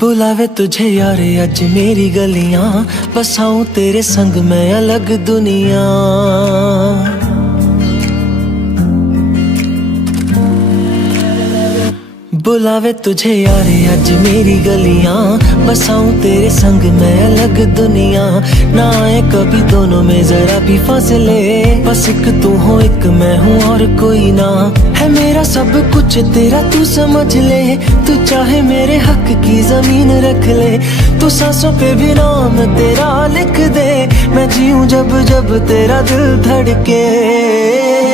बुलावे तुझे यारे अज मेरी गलियां, बसाऊं तेरे संग मैं अलग दुनिया। बुलावे तुझे यारे अज मेरी गलियां, बसाऊं तेरे संग मैं अलग दुनिया। ना आए कभी दोनों में जरा भी फासले, बस एक तू हो एक मैं हूँ और कोई ना। है मेरा सब कुछ तेरा तू समझ ले, तू चाहे मेरे हक की जमीन रख ले। तू सांसों पे भी नाम तेरा लिख दे, मैं जीऊं जब जब तेरा दिल धड़के।